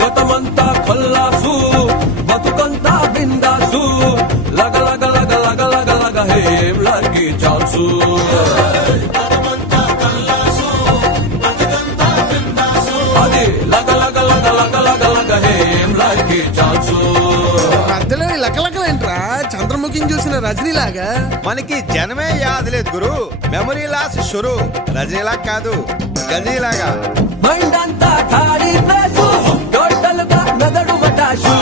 గతమంతా కొల్లాసు బతుకంతా బిందాసు లగ లగ లగ లగ లగ లగ హేం లగి చాల్సు అది లగ లగ లగ లగ లగ లగ హేం లగి చాల్సు. మధ్యలో ఈ లకలకలేంట్రా చంద్రముఖిని చూసిన రజనీలాగా. మనకి జనమే యాద లేదు గురు, మెమరీ లాస్ షురు. రజనీలా కాదు, గజీలాగా. మైండ్ అంతా ఖాళీ ప్లేసు టోటల్ గా మెదడు వటాసు